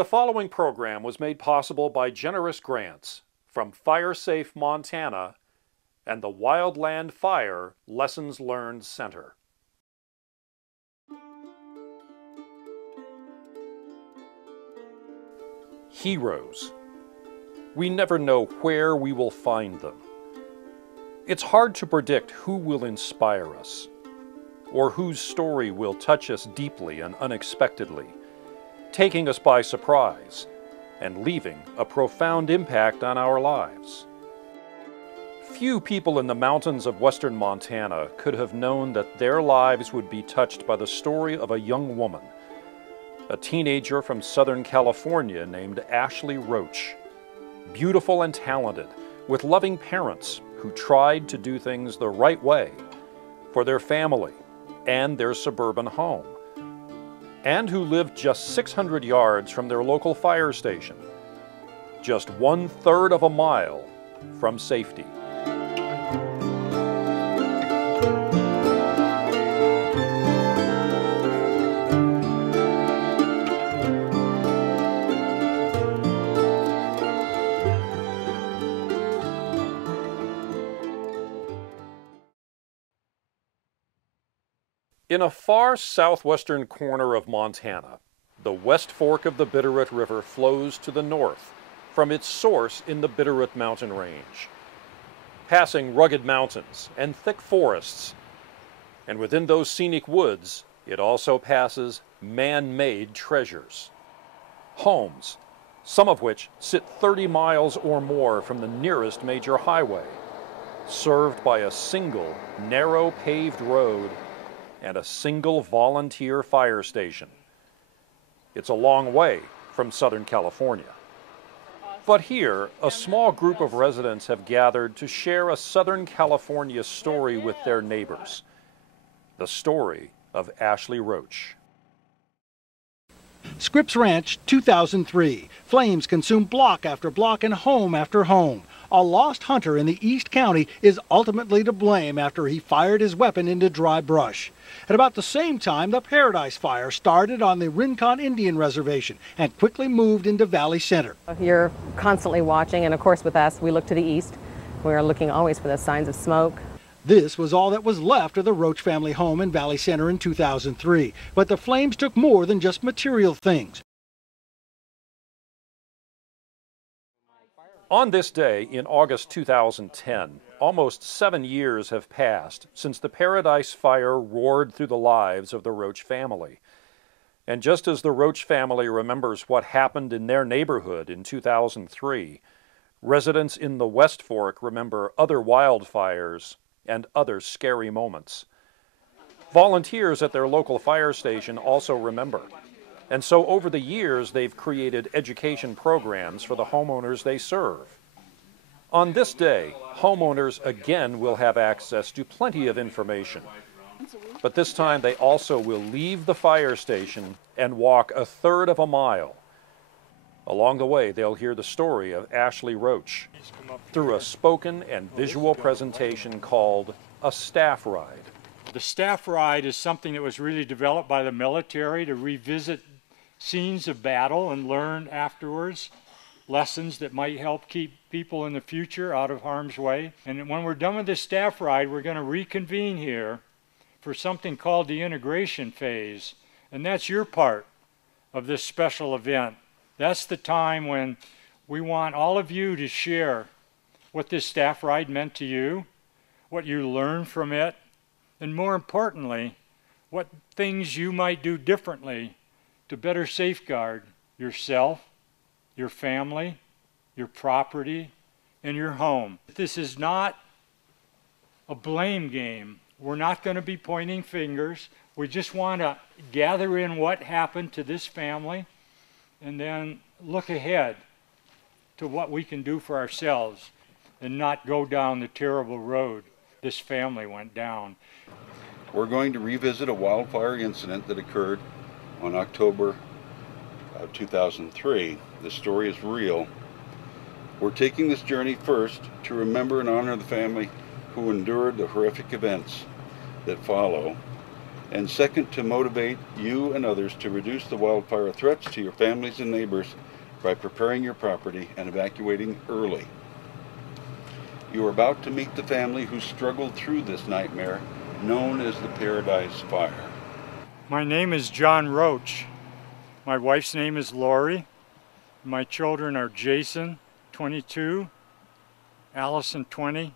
The following program was made possible by generous grants from FireSafe Montana and the Wildland Fire Lessons Learned Center. Heroes. We never know where we will find them. It's hard to predict who will inspire us, or whose story will touch us deeply and unexpectedly, taking us by surprise and leaving a profound impact on our lives. Few people in the mountains of western Montana could have known that their lives would be touched by the story of a young woman, a teenager from Southern California named Ashley Roach. Beautiful and talented, with loving parents who tried to do things the right way for their family and their suburban home, and who lived just 600 yards from their local fire station, just 1/3 of a mile from safety. In a far southwestern corner of Montana, the West Fork of the Bitterroot River flows to the north from its source in the Bitterroot Mountain Range, passing rugged mountains and thick forests. And within those scenic woods, it also passes man-made treasures. Homes, some of which sit 30 miles or more from the nearest major highway, served by a single narrow paved road and a single volunteer fire station. It's a long way from Southern California. But here, a small group of residents have gathered to share a Southern California story with their neighbors. The story of Ashley Roach. Scripps Ranch, 2003. Flames consume block after block and home after home. A lost hunter in the East County is ultimately to blame after he fired his weapon into dry brush. At about the same time, the Paradise Fire started on the Rincon Indian Reservation and quickly moved into Valley Center. You're constantly watching, and of course with us, we look to the east. We're looking always for the signs of smoke. This was all that was left of the Roach family home in Valley Center in 2003. But the flames took more than just material things. On this day in August 2010, almost 7 years have passed since the Paradise Fire roared through the lives of the Roach family. And just as the Roach family remembers what happened in their neighborhood in 2003, residents in the West Fork remember other wildfires and other scary moments. Volunteers at their local fire station also remember. And so over the years, they've created education programs for the homeowners they serve. On this day, homeowners again will have access to plenty of information. But this time they also will leave the fire station and walk 1/3 of a mile. Along the way, they'll hear the story of Ashley Roach through a spoken and visual presentation called a staff ride. The staff ride is something that was really developed by the military to revisit scenes of battle and learn afterwards lessons that might help keep people in the future out of harm's way. And when we're done with this staff ride, we're going to reconvene here for something called the integration phase. And that's your part of this special event. That's the time when we want all of you to share what this staff ride meant to you, what you learned from it, and more importantly, what things you might do differently to better safeguard yourself, your family, your property, and your home. This is not a blame game. We're not going to be pointing fingers. We just want to gather in what happened to this family and then look ahead to what we can do for ourselves and not go down the terrible road this family went down. We're going to revisit a wildfire incident that occurred on October 2003. The story is real. We're taking this journey first to remember and honor the family who endured the horrific events that follow, and second, to motivate you and others to reduce the wildfire threats to your families and neighbors by preparing your property and evacuating early. You are about to meet the family who struggled through this nightmare known as the Paradise Fire. My name is John Roach. My wife's name is Lori. My children are Jason, 22, Allison, 20,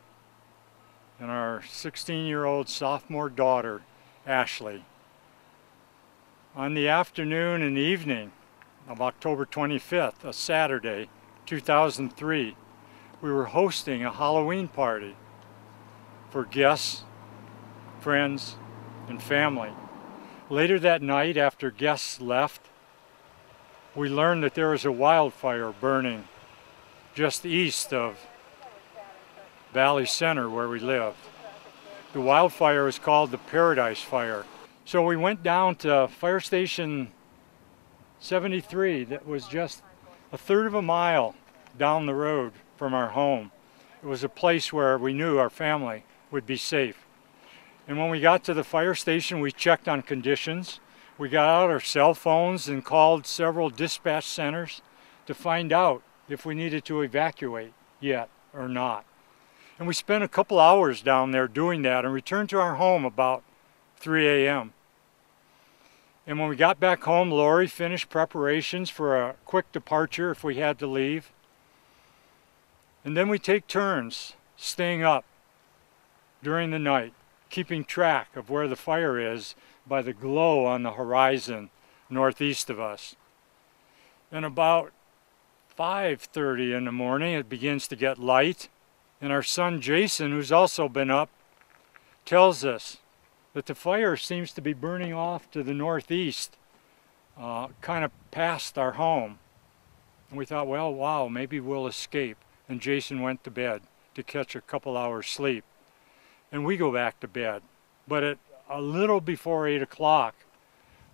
and our 16-year-old sophomore daughter, Ashley. On the afternoon and evening of October 25th, a Saturday, 2003, we were hosting a Halloween party for guests, friends, and family. Later that night, after guests left, we learned that there was a wildfire burning just east of Valley Center where we lived. The wildfire was called the Paradise Fire. So we went down to Fire Station 73 that was just a third of a mile down the road from our home. It was a place where we knew our family would be safe. And when we got to the fire station, we checked on conditions. We got out our cell phones and called several dispatch centers to find out if we needed to evacuate yet or not. And we spent a couple hours down there doing that and returned to our home about 3 a.m. And when we got back home, Lori finished preparations for a quick departure if we had to leave. And then we take turns staying up during the night, keeping track of where the fire is by the glow on the horizon northeast of us. And about 5:30 in the morning, it begins to get light, and our son Jason, who's also been up, tells us that the fire seems to be burning off to the northeast, kind of past our home. And we thought, well, wow, maybe we'll escape. And Jason went to bed to catch a couple hours sleep. And we go back to bed. But at a little before 8 o'clock,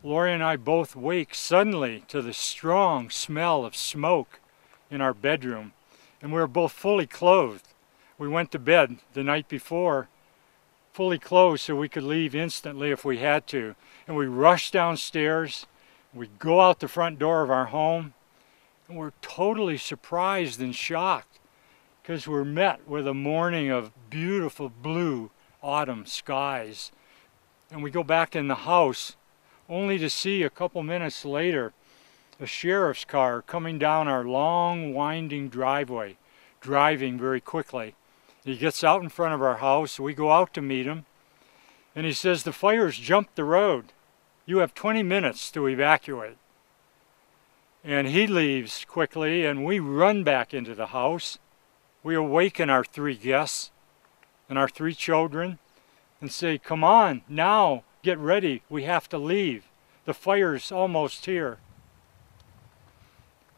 Lori and I both wake suddenly to the strong smell of smoke in our bedroom. And we were both fully clothed. We went to bed the night before fully clothed so we could leave instantly if we had to. And we rushed downstairs. We go out the front door of our home. And we're totally surprised and shocked because we're met with a morning of beautiful blue autumn skies. And we go back in the house only to see a couple minutes later a sheriff's car coming down our long winding driveway, driving very quickly. He gets out in front of our house. We go out to meet him and he says, "The fire's jumped the road. You have 20 minutes to evacuate." And he leaves quickly and we run back into the house. We awaken our 3 guests and our 3 children and say, "Come on, now, get ready, we have to leave. The fire's almost here."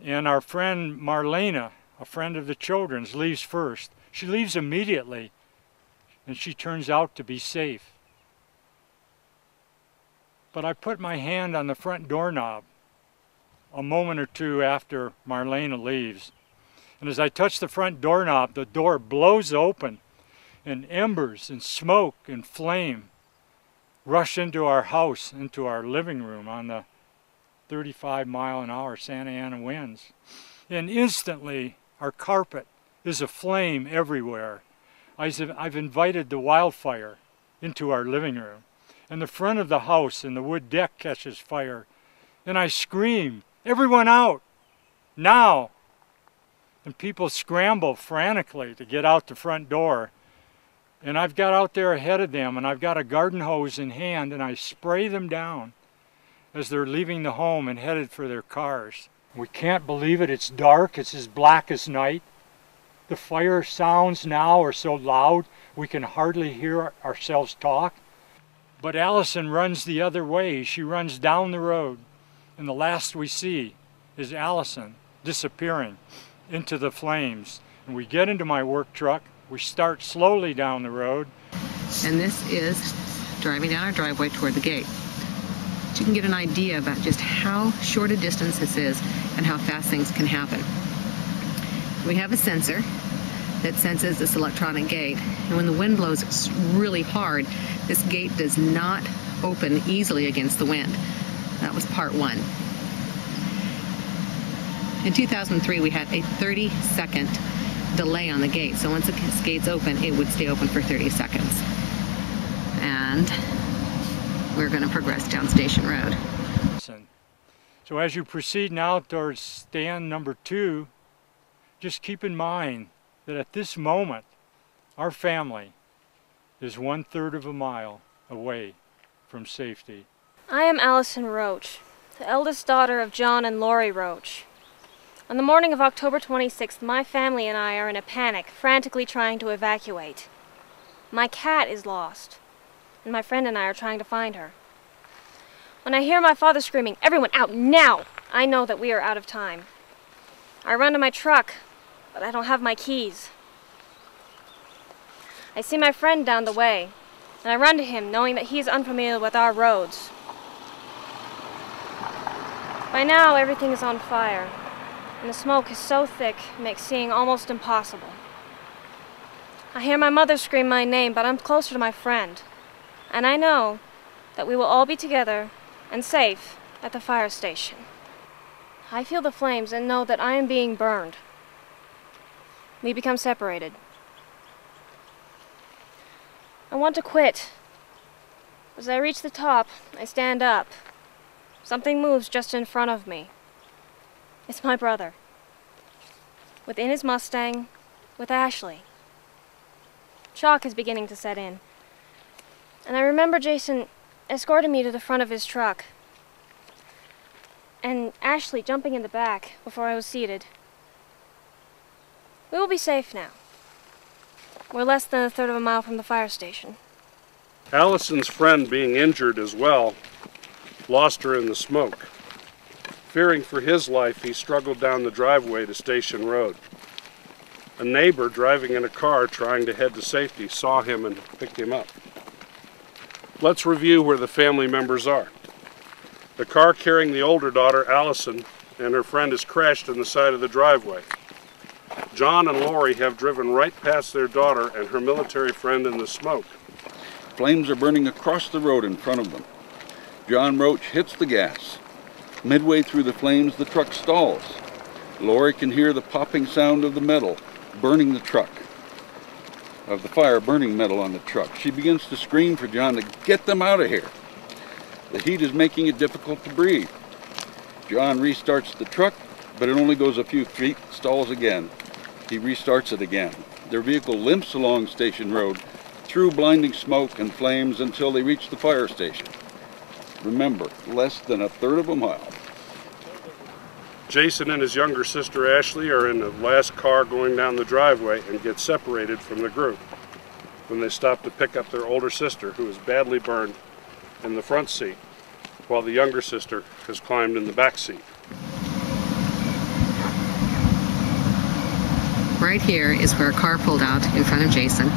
And our friend Marlena, a friend of the children's, leaves first. She leaves immediately and she turns out to be safe. But I put my hand on the front doorknob a moment or two after Marlena leaves. And as I touch the front doorknob, the door blows open and embers and smoke and flame rush into our house, into our living room on the 35-mile-an-hour Santa Ana winds. And instantly, our carpet is aflame everywhere. I've invited the wildfire into our living room. And the front of the house and the wood deck catches fire. And I scream, "Everyone out, now!" And people scramble frantically to get out the front door. And I've got out there ahead of them, and I've got a garden hose in hand, and I spray them down as they're leaving the home and headed for their cars. We can't believe it. It's dark. It's as black as night. The fire sounds now are so loud we can hardly hear ourselves talk. But Allison runs the other way. She runs down the road, and the last we see is Allison disappearing into the flames. And we get into my work truck. We start slowly down the road. And this is driving down our driveway toward the gate. So you can get an idea about just how short a distance this is and how fast things can happen. We have a sensor that senses this electronic gate, and when the wind blows really hard, this gate does not open easily against the wind. That was part one. In 2003, we had a 30-second delay on the gate. So once the gate's open, it would stay open for 30 seconds. And we're going to progress down Station Road. So as you proceed now towards stand number 2, just keep in mind that at this moment, our family is 1/3 of a mile away from safety. I am Allison Roach, the eldest daughter of John and Lori Roach. On the morning of October 26th, my family and I are in a panic, frantically trying to evacuate. My cat is lost, and my friend and I are trying to find her. When I hear my father screaming, "Everyone out now!" I know that we are out of time. I run to my truck, but I don't have my keys. I see my friend down the way, and I run to him, knowing that he is unfamiliar with our roads. By now, everything is on fire, and the smoke is so thick it makes seeing almost impossible. I hear my mother scream my name, but I'm closer to my friend, and I know that we will all be together and safe at the fire station. I feel the flames and know that I am being burned. We become separated. I want to quit. As I reach the top, I stand up. Something moves just in front of me. It's my brother. Within his Mustang, with Ashley. Shock is beginning to set in. And I remember Jason escorting me to the front of his truck. And Ashley jumping in the back before I was seated. We will be safe now. We're less than 1/3 of a mile from the fire station. Allison's friend, being injured as well, lost her in the smoke. Fearing for his life, he struggled down the driveway to Station Road. A neighbor driving in a car trying to head to safety saw him and picked him up. Let's review where the family members are. The car carrying the older daughter, Allison, and her friend is crashed in the side of the driveway. John and Lori have driven right past their daughter and her military friend in the smoke. Flames are burning across the road in front of them. John Roach hits the gas. Midway through the flames, the truck stalls. Lori can hear the popping sound of the metal burning the truck, of the fire burning metal on the truck. She begins to scream for John to get them out of here. The heat is making it difficult to breathe. John restarts the truck, but it only goes a few feet, stalls again. He restarts it again. Their vehicle limps along Station Road through blinding smoke and flames until they reach the fire station. Remember, less than 1/3 of a mile. Jason and his younger sister Ashley are in the last car going down the driveway and get separated from the group when they stop to pick up their older sister, who is badly burned, in the front seat, while the younger sister has climbed in the back seat. Right here is where a car pulled out in front of Jason,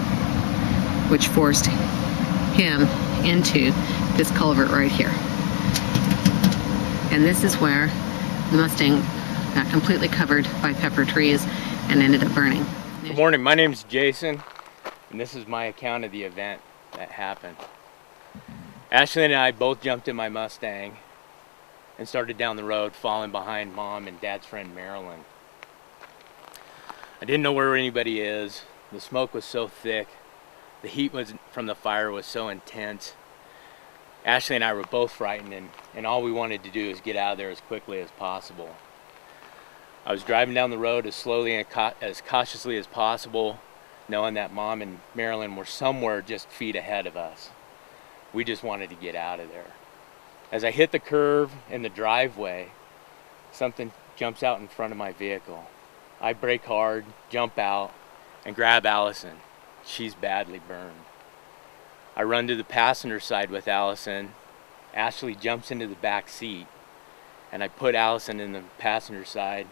which forced him into this culvert right here. And this is where the Mustang got completely covered by pepper trees and ended up burning. Good morning, my name is Jason, and this is my account of the event that happened. Ashley and I both jumped in my Mustang and started down the road, following behind Mom and Dad's friend Marilyn. I didn't know where anybody is. The smoke was so thick. The heat from the fire was so intense. Ashley and I were both frightened, and all we wanted to do is get out of there as quickly as possible. I was driving down the road as slowly and as cautiously as possible, knowing that Mom and Marilyn were somewhere just feet ahead of us. We just wanted to get out of there. As I hit the curve in the driveway, something jumps out in front of my vehicle. I brake hard, jump out, and grab Allison. She's badly burned. I run to the passenger side with Allison. Ashley jumps into the back seat, and I put Allison in the passenger side,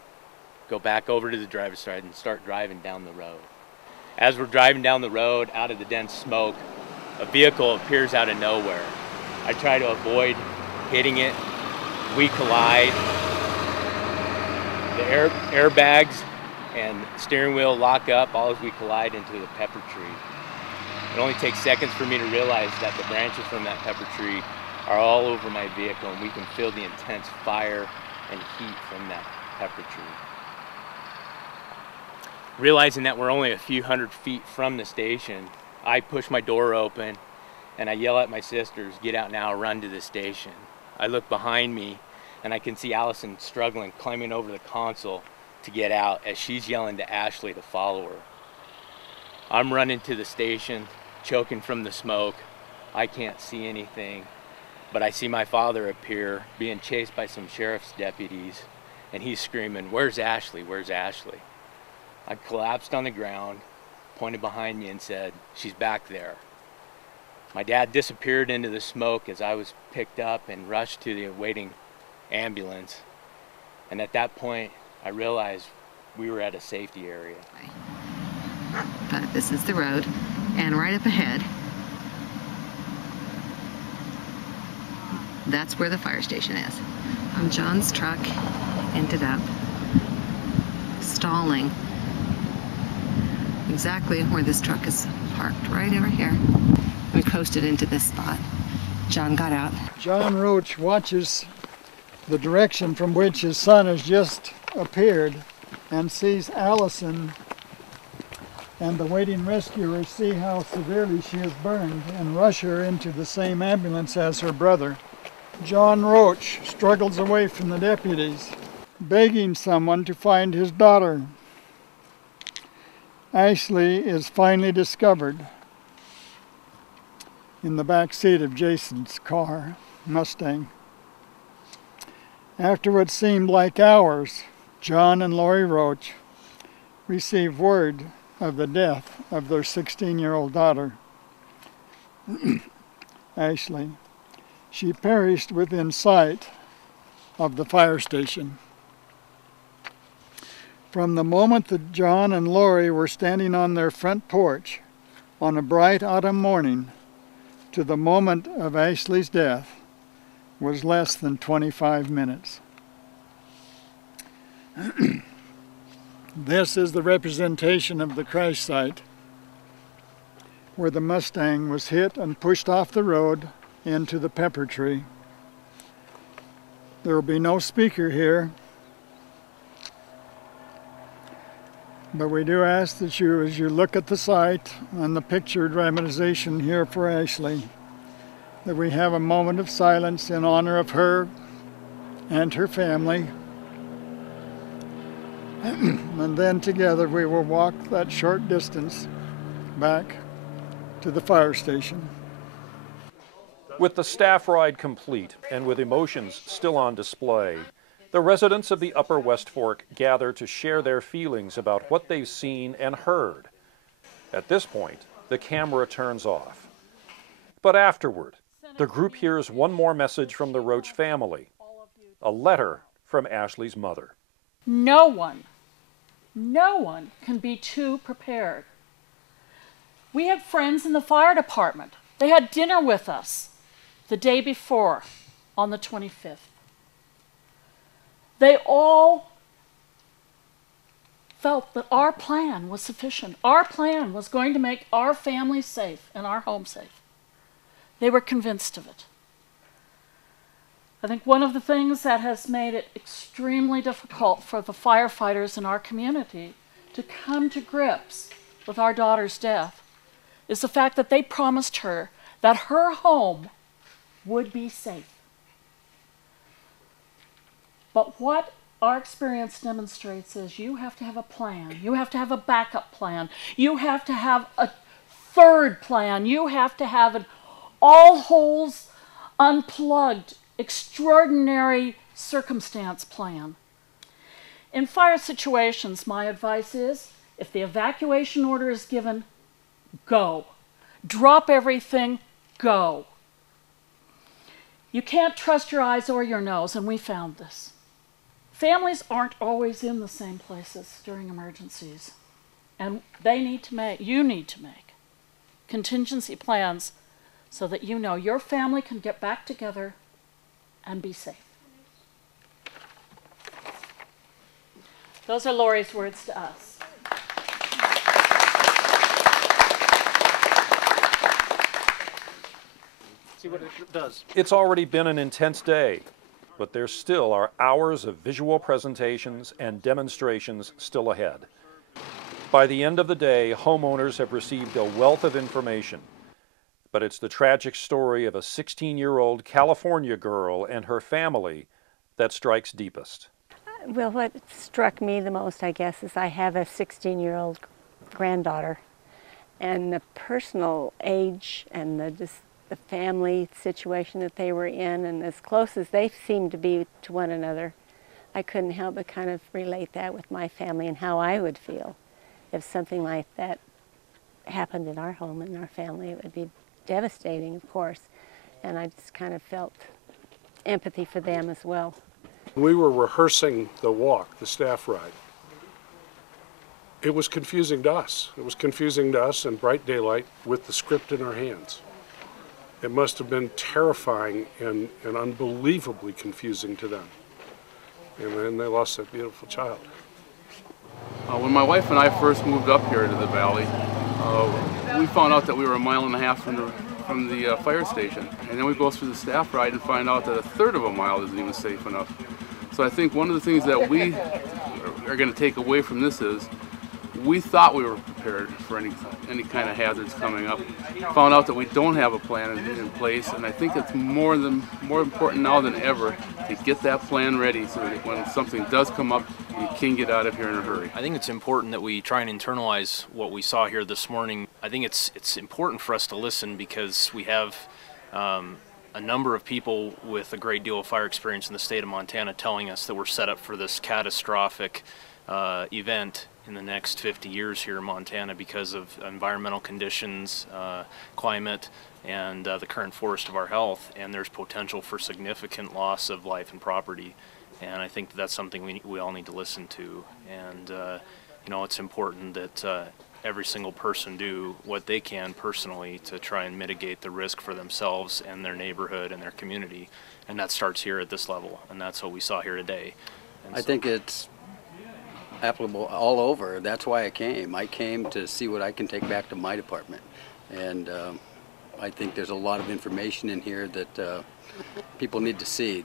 go back over to the driver's side, and start driving down the road. As we're driving down the road out of the dense smoke, a vehicle appears out of nowhere. I try to avoid hitting it. We collide. The airbags and steering wheel lock up all as we collide into the pepper tree. It only takes seconds for me to realize that the branches from that pepper tree are all over my vehicle, and we can feel the intense fire and heat from that pepper tree. Realizing that we're only a few hundred feet from the station, I push my door open and I yell at my sisters, "Get out now, run to the station." I look behind me and I can see Allison struggling, climbing over the console to get out as she's yelling to Ashley to follow her. I'm running to the station, choking from the smoke. I can't see anything, but I see my father appear being chased by some sheriff's deputies, and he's screaming, "Where's Ashley? Where's Ashley?" I collapsed on the ground, pointed behind me and said, "She's back there." My dad disappeared into the smoke as I was picked up and rushed to the awaiting ambulance. And at that point, I realized we were at a safety area. But this is the road, and right up ahead, that's where the fire station is. John's truck ended up stalling exactly where this truck is parked, right over here. We coasted into this spot. John got out. John Roach watches the direction from which his son has just appeared and sees Allison and the waiting rescuers see how severely she is burned and rush her into the same ambulance as her brother. John Roach struggles away from the deputies, begging someone to find his daughter. Ashley is finally discovered in the back seat of Jason's car, Mustang. After what seemed like hours, John and Lori Roach received word of the death of their 16-year-old daughter, Ashley. She perished within sight of the fire station. From the moment that John and Lori were standing on their front porch on a bright autumn morning to the moment of Ashley's death was less than 25 minutes. This is the representation of the crash site where the Mustang was hit and pushed off the road into the pepper tree. There will be no speaker here, but we do ask that you, as you look at the site and the picture dramatization here for Ashley, that we have a moment of silence in honor of her and her family. And then together we will walk that short distance back to the fire station. With the staff ride complete and with emotions still on display, the residents of the Upper West Fork gather to share their feelings about what they've seen and heard. At this point, the camera turns off. But afterward, the group hears one more message from the Roach family, a letter from Ashley's mother. No one can be too prepared. We had friends in the fire department. They had dinner with us the day before, on the 25th. They all felt that our plan was sufficient. Our plan was going to make our family safe and our home safe. They were convinced of it. I think one of the things that has made it extremely difficult for the firefighters in our community to come to grips with our daughter's death is the fact that they promised her that her home would be safe. But what our experience demonstrates is you have to have a plan. You have to have a backup plan. You have to have a third plan. You have to have an all holes unplugged, extraordinary circumstance plan. In fire situations, my advice is, if the evacuation order is given, go. Drop everything, go. You can't trust your eyes or your nose, and we found this. Families aren't always in the same places during emergencies, and you need to make contingency plans so that you know your family can get back together and be safe. Those are Lori's words to us. See, what it does. It's already been an intense day, but there still are hours of visual presentations and demonstrations still ahead. By the end of the day, homeowners have received a wealth of information, but it's the tragic story of a 16-year-old California girl and her family that strikes deepest. Well, what struck me the most, I guess, is I have a 16-year-old granddaughter, and the personal age and the family situation that they were in, and as close as they seemed to be to one another, I couldn't help but kind of relate that with my family and how I would feel if something like that happened in our home and our family. It would be devastating, of course, and I just kind of felt empathy for them as well. We were rehearsing the walk, the staff ride. It was confusing to us. It was confusing to us in bright daylight with the script in our hands. It must have been terrifying and unbelievably confusing to them. And then they lost that beautiful child. When my wife and I first moved up here to the valley, we found out that we were 1.5 miles from the fire station. And then we go through the staff ride and find out that 1/3 of a mile isn't even safe enough. So I think one of the things that we are going to take away from this is we thought we were prepared for any kind of hazards coming up. Found out that we don't have a plan in place, and I think it's more important now than ever to get that plan ready so that when something does come up, you can get out of here in a hurry. I think it's important that we try and internalize what we saw here this morning. I think it's important for us to listen because we have a number of people with a great deal of fire experience in the state of Montana telling us that we're set up for this catastrophic event in the next 50 years here in Montana because of environmental conditions, climate, and the current forest of our health, and there's potential for significant loss of life and property. And I think that's something we all need to listen to. And you know, it's important that every single person do what they can personally to try and mitigate the risk for themselves and their neighborhood and their community. And that starts here at this level, and that's what we saw here today. And I think it's applicable all over. That's why I came. I came to see what I can take back to my department. And I think there's a lot of information in here that people need to see.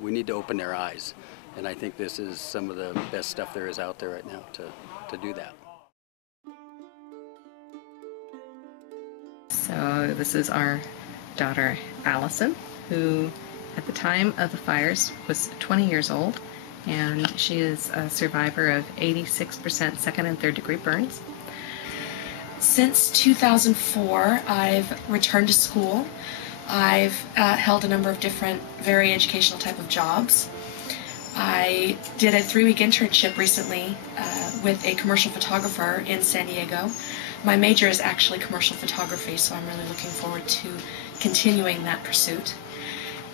We need to open their eyes. And I think this is some of the best stuff there is out there right now to do that. So this is our daughter Allison, who at the time of the fires was 20 years old, and she is a survivor of 86% second and third degree burns. Since 2004, I've returned to school. I've held a number of different, very educational type of jobs. I did a 3-week internship recently with a commercial photographer in San Diego. My major is actually commercial photography, so I'm really looking forward to continuing that pursuit.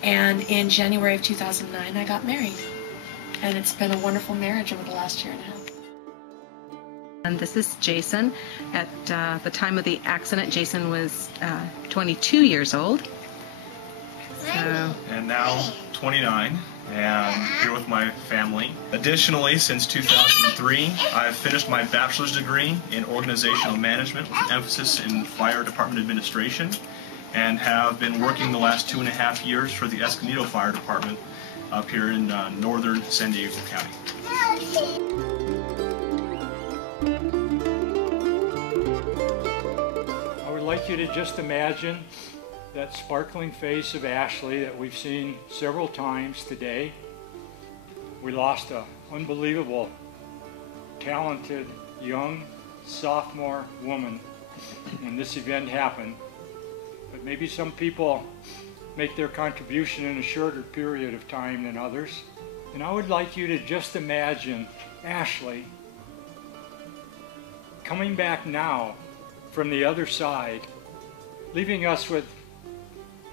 And in January of 2009, I got married. And it's been a wonderful marriage over the last 1.5 years. And this is Jason. At the time of the accident, Jason was 22 years old. And now 29, and here with my family. Additionally, since 2003, I've finished my bachelor's degree in organizational management with an emphasis in fire department administration, and have been working the last 2.5 years for the Escondido Fire Department up here in northern San Diego County. I would like you to just imagine that sparkling face of Ashley that we've seen several times today. We lost an unbelievable, talented, young sophomore woman when this event happened. But maybe some people make their contribution in a shorter period of time than others. And I would like you to just imagine Ashley coming back now from the other side, leaving us with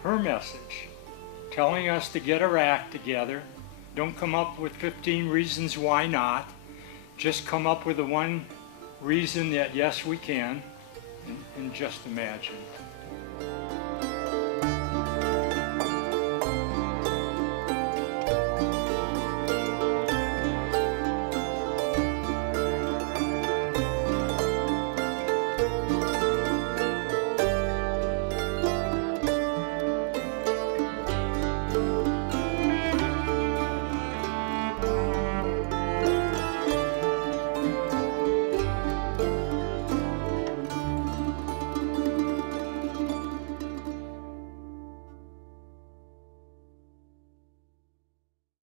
her message, telling us to get our act together. Don't come up with 15 reasons why not. Just come up with the one reason that yes, we can, and just imagine.